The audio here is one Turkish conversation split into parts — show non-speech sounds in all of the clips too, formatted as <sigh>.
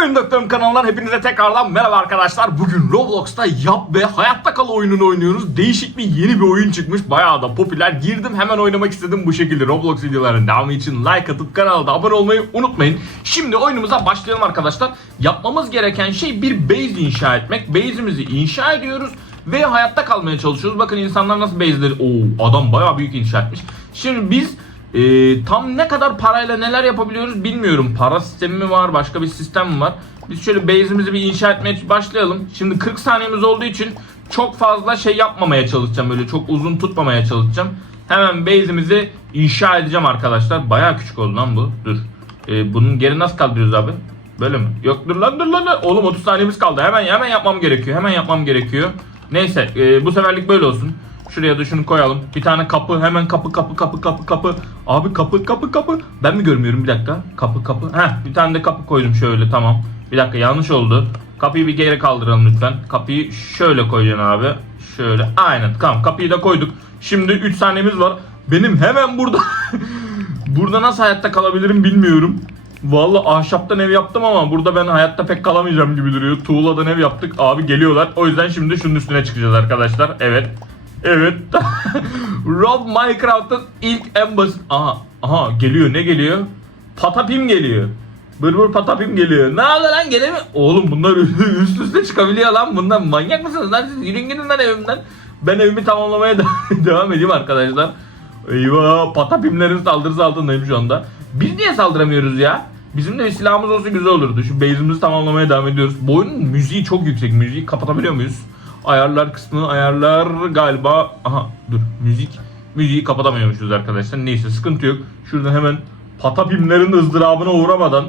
Oyun Doktorum kanalından hepinize tekrardan merhaba arkadaşlar. Bugün Roblox'ta Yap ve Hayatta Kal oyununu oynuyoruz. Değişik bir yeni bir oyun çıkmış. Bayağı da popüler. Girdim hemen oynamak istedim bu şekilde. Roblox videolarının devamı için like atıp kanala da abone olmayı unutmayın. Şimdi oyunumuza başlayalım arkadaşlar. Yapmamız gereken şey bir base inşa etmek. Base'imizi inşa ediyoruz ve hayatta kalmaya çalışıyoruz. Bakın insanlar nasıl base'leri... Oo adam bayağı büyük inşa etmiş. Şimdi biz ee, tam ne kadar parayla neler yapabiliyoruz bilmiyorum. Para sistemi mi var, başka bir sistem mi var? Biz şöyle base'imizi bir inşa etmeye başlayalım. Şimdi 40 saniyemiz olduğu için çok fazla şey yapmamaya çalışacağım. Böyle çok uzun tutmamaya çalışacağım. Hemen base'imizi inşa edeceğim arkadaşlar. Bayağı küçük oldu lan bu. Dur. Ee, bunun geri nasıl kaldırıyoruz abi? Böyle mi? Yok dur lan dur lan. Oğlum 30 saniyemiz kaldı. Hemen hemen yapmam gerekiyor. Hemen yapmam gerekiyor. Neyse e, bu seferlik böyle olsun. Şuraya da şunu koyalım. Bir tane kapı hemen kapı kapı kapı kapı kapı. Abi kapı kapı kapı. Ben mi görmüyorum bir dakika. Kapı kapı. Heh bir tane de kapı koydum şöyle tamam. Bir dakika yanlış oldu. Kapıyı bir geri kaldıralım lütfen. Kapıyı şöyle koyacaksın abi. Şöyle aynen tamam kapıyı da koyduk. Şimdi 3 saniyemiz var. Benim hemen burada <laughs> burada nasıl hayatta kalabilirim bilmiyorum. Vallahi ahşaptan ev yaptım ama burada ben hayatta pek kalamayacağım gibi duruyor. Tuğladan ev yaptık. Abi geliyorlar. O yüzden şimdi şunun üstüne çıkacağız arkadaşlar. Evet. Evet. <laughs> Rob Minecraft'ın ilk en basit... Aha, aha geliyor ne geliyor? Patapim geliyor. Bır bır patapim geliyor. Ne oldu lan gene mi? Oğlum bunlar <laughs> üst üste çıkabiliyor lan. Bunlar manyak mısınız lan siz? Yürüyün gidin lan evimden. Ben evimi tamamlamaya <laughs> devam edeyim arkadaşlar. Eyvah patapimlerin saldırısı altındayım şu anda. Biz niye saldıramıyoruz ya? Bizim de bir silahımız olsa güzel olurdu. Şu base'imizi tamamlamaya devam ediyoruz. Bu oyunun müziği çok yüksek. Müziği kapatabiliyor muyuz? Ayarlar kısmını ayarlar galiba. Aha dur müzik. Müziği kapatamıyormuşuz arkadaşlar. Neyse sıkıntı yok. Şuradan hemen patapimlerin ızdırabına uğramadan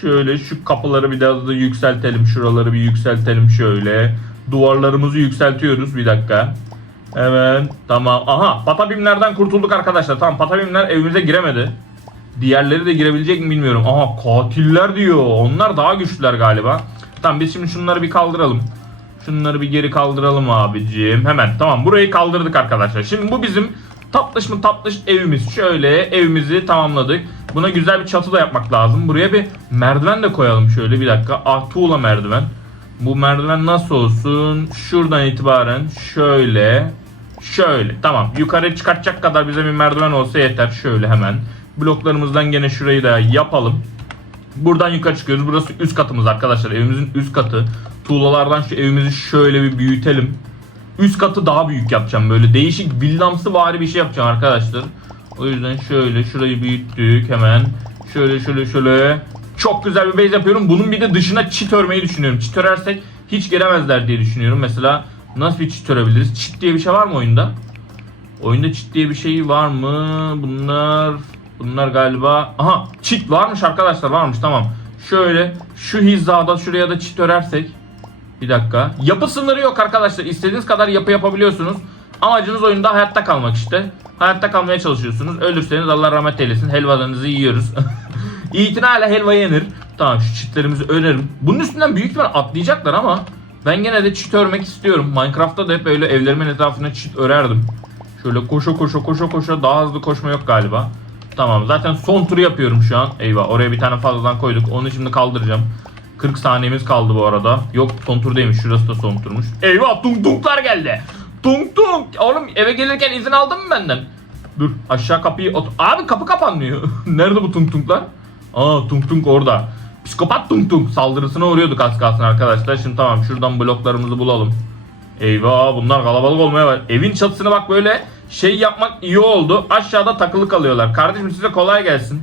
şöyle şu kapıları bir daha da yükseltelim. Şuraları bir yükseltelim şöyle. Duvarlarımızı yükseltiyoruz. Bir dakika. Hemen tamam. Aha patapimlerden kurtulduk arkadaşlar. Tamam patapimler evimize giremedi. Diğerleri de girebilecek mi bilmiyorum. Aha katiller diyor. Onlar daha güçlüler galiba. Tamam biz şimdi şunları bir kaldıralım. Şunları bir geri kaldıralım abicim. Hemen tamam burayı kaldırdık arkadaşlar. Şimdi bu bizim tatlış mı tatlış evimiz. Şöyle evimizi tamamladık. Buna güzel bir çatı da yapmak lazım. Buraya bir merdiven de koyalım şöyle bir dakika. Ah tuğla merdiven. Bu merdiven nasıl olsun? Şuradan itibaren şöyle şöyle tamam yukarı çıkartacak kadar bize bir merdiven olsa yeter. Şöyle hemen bloklarımızdan gene şurayı da yapalım. Buradan yukarı çıkıyoruz. Burası üst katımız arkadaşlar. Evimizin üst katı. Tuğlalardan şu evimizi şöyle bir büyütelim. Üst katı daha büyük yapacağım. Böyle değişik villamsı vari bir şey yapacağım arkadaşlar. O yüzden şöyle şurayı büyüttük hemen. Şöyle şöyle şöyle. Çok güzel bir base yapıyorum. Bunun bir de dışına çit örmeyi düşünüyorum. Çit örersek hiç giremezler diye düşünüyorum. Mesela nasıl bir çit örebiliriz? Çit diye bir şey var mı oyunda? Oyunda çit diye bir şey var mı? Bunlar bunlar galiba aha çit varmış arkadaşlar varmış tamam. Şöyle şu hizada şuraya da çit örersek bir dakika. Yapı sınırı yok arkadaşlar. İstediğiniz kadar yapı yapabiliyorsunuz. Amacınız oyunda hayatta kalmak işte. Hayatta kalmaya çalışıyorsunuz. Ölürseniz Allah rahmet eylesin. Helvalarınızı yiyoruz. <laughs> İtinayla helva yenir. Tamam şu çitlerimizi örerim. Bunun üstünden büyük ihtimal atlayacaklar ama ben gene de çit örmek istiyorum. Minecraft'ta da hep öyle evlerimin etrafına çit örerdim. Şöyle koşa koşa koşa koşa daha hızlı koşma yok galiba. Tamam zaten son turu yapıyorum şu an. Eyvah oraya bir tane fazladan koyduk. Onu şimdi kaldıracağım. 40 saniyemiz kaldı bu arada. Yok son tur değilmiş. Şurası da son turmuş. Eyvah tung tunglar geldi. Tung tung. Oğlum eve gelirken izin aldın mı benden? Dur aşağı kapıyı ot Abi kapı kapanmıyor. <laughs> Nerede bu tung tunglar? Aa tung tung orada. Psikopat tung tung saldırısına uğruyorduk az kalsın arkadaşlar. Şimdi tamam şuradan bloklarımızı bulalım. Eyvah bunlar kalabalık olmaya var. Evin çatısına bak böyle şey yapmak iyi oldu. Aşağıda takılı kalıyorlar. Kardeşim size kolay gelsin.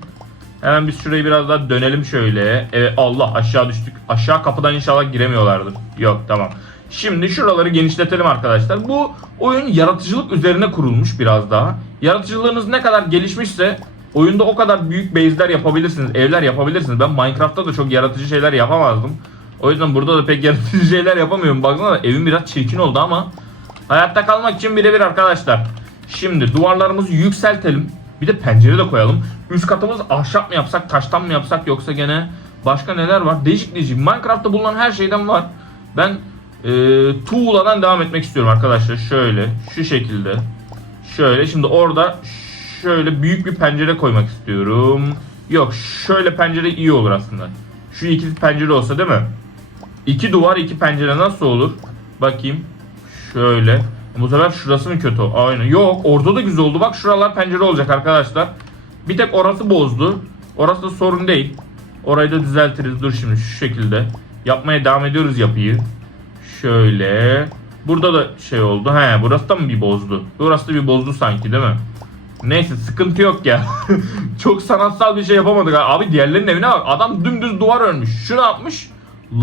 Hemen biz şurayı biraz daha dönelim şöyle. Evet Allah aşağı düştük. Aşağı kapıdan inşallah giremiyorlardır. Yok tamam. Şimdi şuraları genişletelim arkadaşlar. Bu oyun yaratıcılık üzerine kurulmuş biraz daha. Yaratıcılığınız ne kadar gelişmişse oyunda o kadar büyük base'ler yapabilirsiniz. Evler yapabilirsiniz. Ben Minecraft'ta da çok yaratıcı şeyler yapamazdım. O yüzden burada da pek <laughs> yaratıcı şeyler yapamıyorum. Baksana evim biraz çirkin oldu ama hayatta kalmak için birebir arkadaşlar. Şimdi duvarlarımızı yükseltelim. Bir de pencere de koyalım. Üst katımız ahşap mı yapsak, taştan mı yapsak yoksa gene başka neler var? Değişik değişik. Minecraft'ta bulunan her şeyden var. Ben e, tuğladan devam etmek istiyorum arkadaşlar. Şöyle, şu şekilde. Şöyle. Şimdi orada şöyle büyük bir pencere koymak istiyorum. Yok, şöyle pencere iyi olur aslında. Şu ikisi pencere olsa değil mi? İki duvar iki pencere nasıl olur? Bakayım. Şöyle. Bu sefer şurası mı kötü? Aynen. Yok orada da güzel oldu. Bak şuralar pencere olacak arkadaşlar. Bir tek orası bozdu. Orası da sorun değil. Orayı da düzeltiriz. Dur şimdi şu şekilde. Yapmaya devam ediyoruz yapıyı. Şöyle. Burada da şey oldu. He burası da mı bir bozdu? Burası da bir bozdu sanki değil mi? Neyse sıkıntı yok ya. <laughs> Çok sanatsal bir şey yapamadık. Abi diğerlerinin evine bak. Adam dümdüz duvar örmüş. Şu ne yapmış?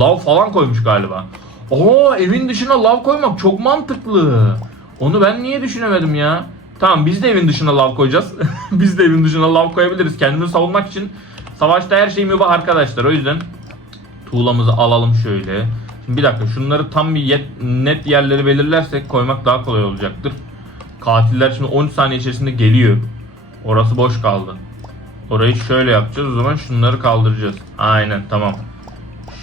Lav falan koymuş galiba. Oo evin dışına lav koymak çok mantıklı. Onu ben niye düşünemedim ya? Tamam biz de evin dışına lav koyacağız. <laughs> biz de evin dışına lav koyabiliriz. Kendimizi savunmak için savaşta her şey mübah arkadaşlar. O yüzden tuğlamızı alalım şöyle. Şimdi bir dakika şunları tam bir yet- net yerleri belirlersek koymak daha kolay olacaktır. Katiller şimdi 13 saniye içerisinde geliyor. Orası boş kaldı. Orayı şöyle yapacağız. O zaman şunları kaldıracağız. Aynen tamam.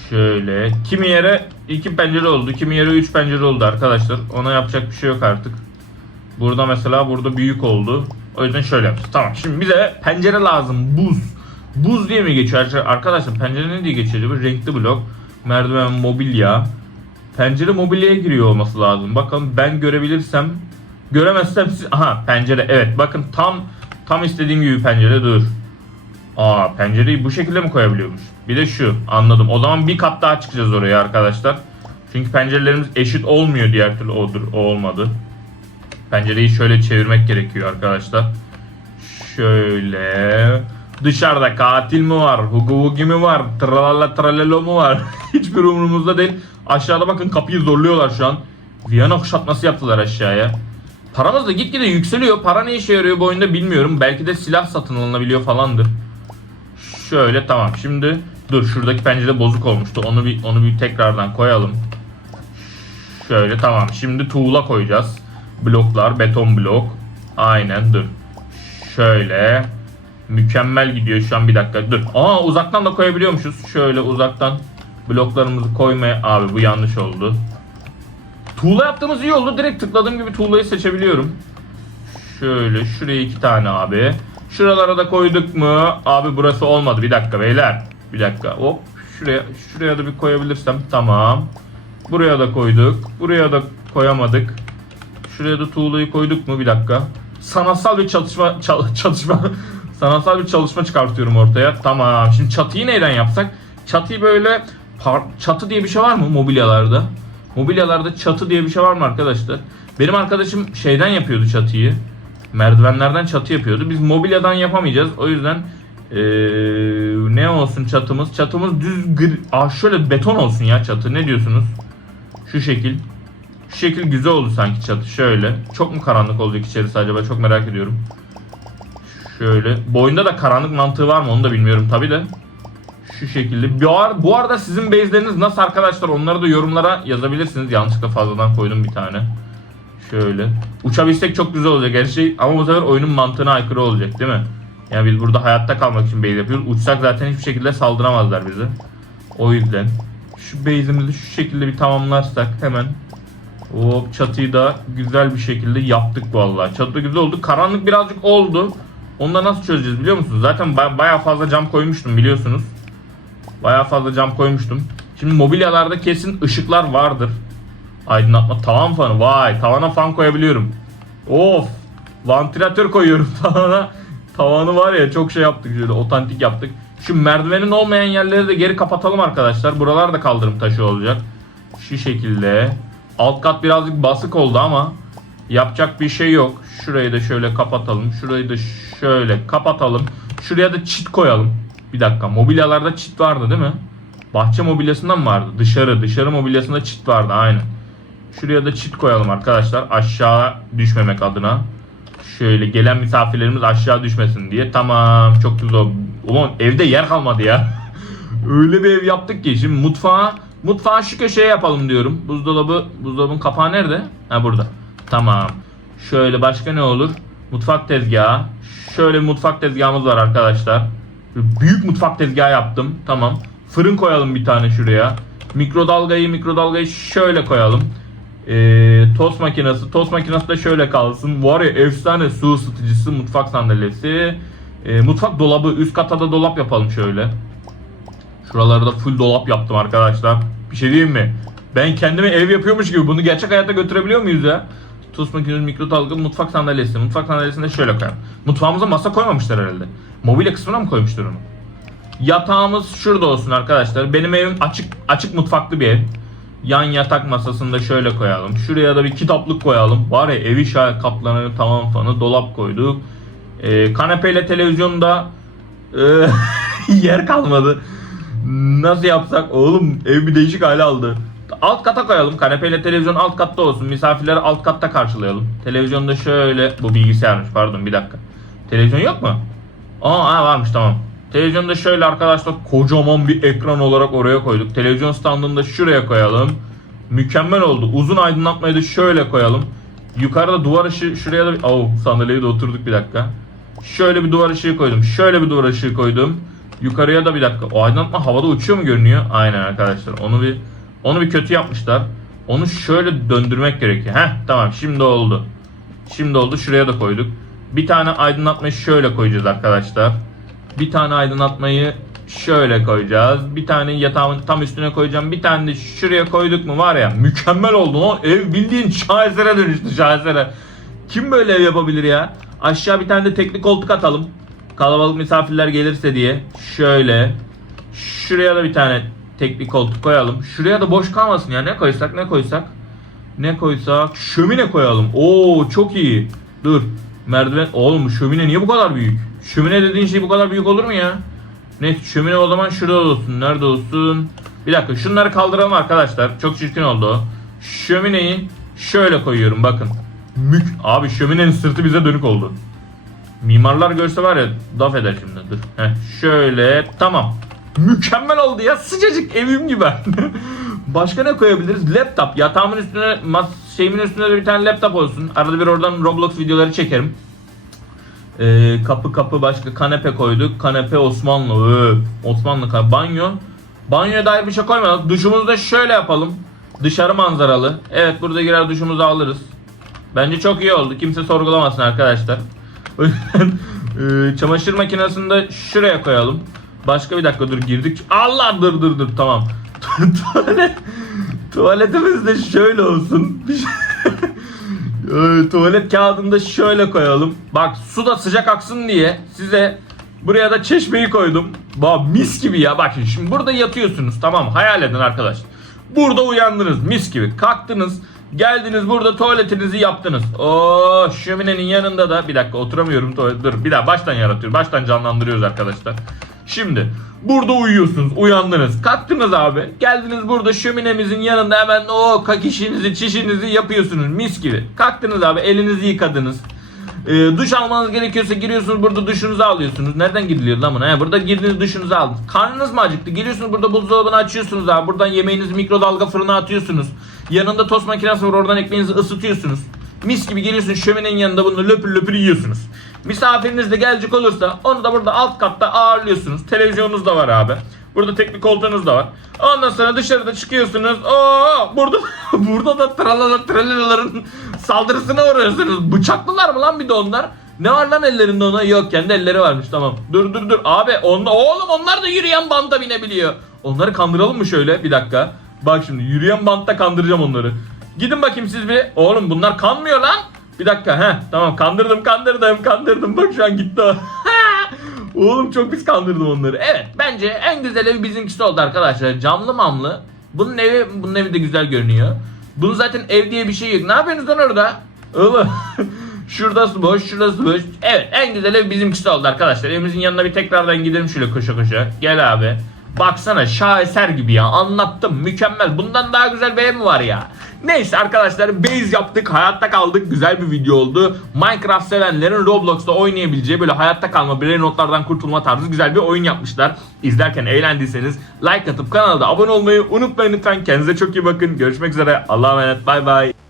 Şöyle. Kimi yere iki pencere oldu. Kimi yere üç pencere oldu arkadaşlar. Ona yapacak bir şey yok artık. Burada mesela burada büyük oldu. O yüzden şöyle yapacağız. Tamam. Şimdi bize pencere lazım. Buz. Buz diye mi geçiyor? Arkadaşlar pencere ne diye geçiyor? acaba? Renkli blok. Merdiven mobilya. Pencere mobilyaya giriyor olması lazım. Bakalım ben görebilirsem. Göremezsem siz... Aha pencere. Evet bakın tam tam istediğim gibi pencere dur. Aa pencereyi bu şekilde mi koyabiliyormuş? Bir de şu anladım. O zaman bir kat daha çıkacağız oraya arkadaşlar. Çünkü pencerelerimiz eşit olmuyor diğer türlü odur o olmadı. Pencereyi şöyle çevirmek gerekiyor arkadaşlar. Şöyle dışarıda katil mi var? Hugu Wugi mi var? Tralala tralelo mu var? <laughs> Hiçbir umurumuzda değil. Aşağıda bakın kapıyı zorluyorlar şu an. Viyana kuşatması yaptılar aşağıya. Paramız da gitgide yükseliyor. Para ne işe yarıyor bu oyunda bilmiyorum. Belki de silah satın alınabiliyor falandır. Şöyle tamam. Şimdi dur şuradaki pencere bozuk olmuştu. Onu bir onu bir tekrardan koyalım. Şöyle tamam. Şimdi tuğla koyacağız. Bloklar, beton blok. Aynen dur. Şöyle. Mükemmel gidiyor şu an bir dakika. Dur. Aa uzaktan da koyabiliyormuşuz. Şöyle uzaktan bloklarımızı koymaya abi bu yanlış oldu. Tuğla yaptığımız iyi oldu. Direkt tıkladığım gibi tuğlayı seçebiliyorum. Şöyle şuraya iki tane abi. Şuralara da koyduk mu? Abi burası olmadı. Bir dakika beyler. Bir dakika. Hop. Şuraya şuraya da bir koyabilirsem tamam. Buraya da koyduk. Buraya da koyamadık. Şuraya da tuğlayı koyduk mu? Bir dakika. Sanatsal bir çalışma çal- <laughs> çalışma sanatsal bir çalışma çıkartıyorum ortaya. Tamam. Şimdi çatıyı neyden yapsak? Çatıyı böyle par- çatı diye bir şey var mı mobilyalarda? Mobilyalarda çatı diye bir şey var mı arkadaşlar? Benim arkadaşım şeyden yapıyordu çatıyı. Merdivenlerden çatı yapıyordu. Biz mobilyadan yapamayacağız. O yüzden eee, ne olsun çatımız? Çatımız düz gri... Aa, şöyle beton olsun ya çatı. Ne diyorsunuz? Şu şekil. Şu şekil güzel oldu sanki çatı. Şöyle. Çok mu karanlık olacak içerisi acaba? Çok merak ediyorum. Şöyle. Bu oyunda da karanlık mantığı var mı onu da bilmiyorum tabi de. Şu şekilde. Bu, ar- bu arada sizin base'leriniz nasıl arkadaşlar? Onları da yorumlara yazabilirsiniz. Yanlışlıkla fazladan koydum bir tane. Şöyle. Uçabilsek çok güzel olacak her şey. Ama bu sefer oyunun mantığına aykırı olacak değil mi? Yani biz burada hayatta kalmak için base yapıyoruz. Uçsak zaten hiçbir şekilde saldıramazlar bize. O yüzden. Şu base'imizi şu şekilde bir tamamlarsak hemen. Hop çatıyı da güzel bir şekilde yaptık vallahi. Çatı da güzel oldu. Karanlık birazcık oldu. Onu da nasıl çözeceğiz biliyor musunuz? Zaten ba- bayağı fazla cam koymuştum biliyorsunuz. Bayağı fazla cam koymuştum. Şimdi mobilyalarda kesin ışıklar vardır. Aydınlatma tavan fanı. Vay tavana fan koyabiliyorum. Of. Vantilatör koyuyorum <laughs> tavana. Tavanı var ya çok şey yaptık şöyle otantik yaptık. Şu merdivenin olmayan yerleri de geri kapatalım arkadaşlar. Buralar da kaldırım taşı olacak. Şu şekilde. Alt kat birazcık basık oldu ama yapacak bir şey yok. Şurayı da şöyle kapatalım. Şurayı da şöyle kapatalım. Şuraya da çit koyalım. Bir dakika mobilyalarda çit vardı değil mi? Bahçe mobilyasından mı vardı? Dışarı, dışarı mobilyasında çit vardı aynen. Şuraya da çit koyalım arkadaşlar. Aşağı düşmemek adına. Şöyle gelen misafirlerimiz aşağı düşmesin diye. Tamam çok güzel. Ulan evde yer kalmadı ya. <laughs> Öyle bir ev yaptık ki. Şimdi mutfağa mutfağı şu köşeye yapalım diyorum. Buzdolabı buzdolabın kapağı nerede? Ha burada. Tamam. Şöyle başka ne olur? Mutfak tezgahı. Şöyle bir mutfak tezgahımız var arkadaşlar. Büyük mutfak tezgahı yaptım. Tamam. Fırın koyalım bir tane şuraya. Mikrodalgayı mikrodalgayı şöyle koyalım. Ee, tost makinesi. Tost makinesi de şöyle kalsın. Var ya efsane su ısıtıcısı, mutfak sandalyesi. Ee, mutfak dolabı. Üst kata da dolap yapalım şöyle. Şuralarda full dolap yaptım arkadaşlar. Bir şey diyeyim mi? Ben kendime ev yapıyormuş gibi bunu gerçek hayatta götürebiliyor muyuz ya? Tost makinesi, mikrodalga, mutfak sandalyesi. Mutfak sandalyesini de şöyle koyalım. Mutfağımıza masa koymamışlar herhalde. Mobilya kısmına mı koymuşlar onu? Yatağımız şurada olsun arkadaşlar. Benim evim açık açık mutfaklı bir ev. Yan yatak masasını da şöyle koyalım. Şuraya da bir kitaplık koyalım. Var ya evi şahit kaplanı tamam fanı dolap koyduk. Ee, kanepeyle televizyonda e, <laughs> yer kalmadı. Nasıl yapsak? Oğlum ev bir değişik hale aldı. Alt kata koyalım. Kanepeyle televizyon alt katta olsun. Misafirleri alt katta karşılayalım. Televizyonda şöyle... Bu bilgisayarmış pardon bir dakika. Televizyon yok mu? Aa ha, varmış tamam. Televizyonda şöyle arkadaşlar kocaman bir ekran olarak oraya koyduk. Televizyon standını da şuraya koyalım. Mükemmel oldu. Uzun aydınlatmayı da şöyle koyalım. Yukarıda duvar ışığı şuraya da... Oh sandalyeye de oturduk bir dakika. Şöyle bir duvar ışığı koydum. Şöyle bir duvar ışığı koydum. Yukarıya da bir dakika. O aydınlatma havada uçuyor mu görünüyor? Aynen arkadaşlar. Onu bir onu bir kötü yapmışlar. Onu şöyle döndürmek gerekiyor. Heh tamam şimdi oldu. Şimdi oldu. Şuraya da koyduk. Bir tane aydınlatmayı şöyle koyacağız arkadaşlar. Bir tane aydınlatmayı şöyle koyacağız. Bir tane yatağımın tam üstüne koyacağım. Bir tane de şuraya koyduk mu var ya mükemmel oldu. O ev bildiğin şahesere dönüştü şahesere. Kim böyle ev yapabilir ya? Aşağı bir tane de teknik koltuk atalım. Kalabalık misafirler gelirse diye. Şöyle. Şuraya da bir tane teknik koltuk koyalım. Şuraya da boş kalmasın ya. Ne koysak ne koysak. Ne koysak? Şömine koyalım. Oo çok iyi. Dur. Merdiven. Oğlum şömine niye bu kadar büyük? Şömine dediğin şey bu kadar büyük olur mu ya? Ne şömine o zaman şurada olsun. Nerede olsun? Bir dakika şunları kaldıralım arkadaşlar. Çok çirkin oldu. Şömineyi şöyle koyuyorum bakın. Mük abi şöminenin sırtı bize dönük oldu. Mimarlar görse var ya daf eder şimdi. Dur. Heh, şöyle tamam. Mükemmel oldu ya. Sıcacık evim gibi. <laughs> Başka ne koyabiliriz? Laptop. Yatağımın üstüne, mas şeyimin üstüne de bir tane laptop olsun. Arada bir oradan Roblox videoları çekerim. Ee, kapı kapı başka kanepe koyduk. Kanepe Osmanlı. Öf. Osmanlı kanepe. Banyo. Banyoya dair bir şey koymadık. Duşumuzu da şöyle yapalım. Dışarı manzaralı. Evet burada girer duşumuzu alırız. Bence çok iyi oldu. Kimse sorgulamasın arkadaşlar. O yüzden <laughs> e, çamaşır makinesini de şuraya koyalım. Başka bir dakika dur girdik. Allah dur dur dur tamam. <laughs> Tuvalet tuvaletimiz de şöyle olsun. Ee, tuvalet kağıdını da şöyle koyalım. Bak su da sıcak aksın diye size buraya da çeşmeyi koydum. Bak mis gibi ya. Bak şimdi, burada yatıyorsunuz. Tamam hayal edin arkadaş. Burada uyandınız mis gibi. Kalktınız. Geldiniz burada tuvaletinizi yaptınız. Oo şöminenin yanında da bir dakika oturamıyorum tuvalet. Dur bir daha baştan yaratıyorum. Baştan canlandırıyoruz arkadaşlar. Şimdi burada uyuyorsunuz, uyandınız, kalktınız abi. Geldiniz burada şöminemizin yanında hemen o kakişinizi, çişinizi yapıyorsunuz mis gibi. Kalktınız abi, elinizi yıkadınız. Ee, duş almanız gerekiyorsa giriyorsunuz burada duşunuzu alıyorsunuz. Nereden gidiliyor lan buna? He, burada girdiniz duşunuzu aldınız. Karnınız mı acıktı? Geliyorsunuz burada buzdolabını açıyorsunuz abi. Buradan yemeğinizi mikrodalga fırına atıyorsunuz. Yanında tost makinesi var oradan ekmeğinizi ısıtıyorsunuz. Mis gibi geliyorsunuz şöminenin yanında bunu löpür löpür yiyorsunuz. Misafiriniz de gelecek olursa onu da burada alt katta ağırlıyorsunuz. Televizyonunuz da var abi. Burada teknik koltuğunuz da var. Ondan sonra dışarıda çıkıyorsunuz. Oo, burada <laughs> burada da tralala tralalaların saldırısına uğruyorsunuz. Bıçaklılar mı lan bir de onlar? Ne var lan ellerinde ona? Yok kendi elleri varmış tamam. Dur dur dur. Abi onda oğlum onlar da yürüyen banta binebiliyor. Onları kandıralım mı şöyle? Bir dakika. Bak şimdi yürüyen bantta kandıracağım onları. Gidin bakayım siz bir. Oğlum bunlar kanmıyor lan. Bir dakika he tamam kandırdım kandırdım kandırdım bak şu an gitti o. <laughs> Oğlum çok pis kandırdım onları. Evet bence en güzel evi bizimkisi oldu arkadaşlar. Camlı mamlı. Bunun evi bunun evi de güzel görünüyor. Bunun zaten ev diye bir şey yok. Ne yapıyorsunuz lan orada? Oğlum. <laughs> şurası boş, şurası boş. Evet en güzel ev bizimkisi oldu arkadaşlar. Evimizin yanına bir tekrardan gidelim şöyle koşa koşa. Gel abi. Baksana şaheser gibi ya. Anlattım. Mükemmel. Bundan daha güzel bir ev mi var ya? Neyse arkadaşlar base yaptık. Hayatta kaldık. Güzel bir video oldu. Minecraft sevenlerin Roblox'ta oynayabileceği böyle hayatta kalma, birey notlardan kurtulma tarzı güzel bir oyun yapmışlar. İzlerken eğlendiyseniz like atıp kanala da abone olmayı unutmayın lütfen. Kendinize çok iyi bakın. Görüşmek üzere. Allah'a emanet. Bay bay.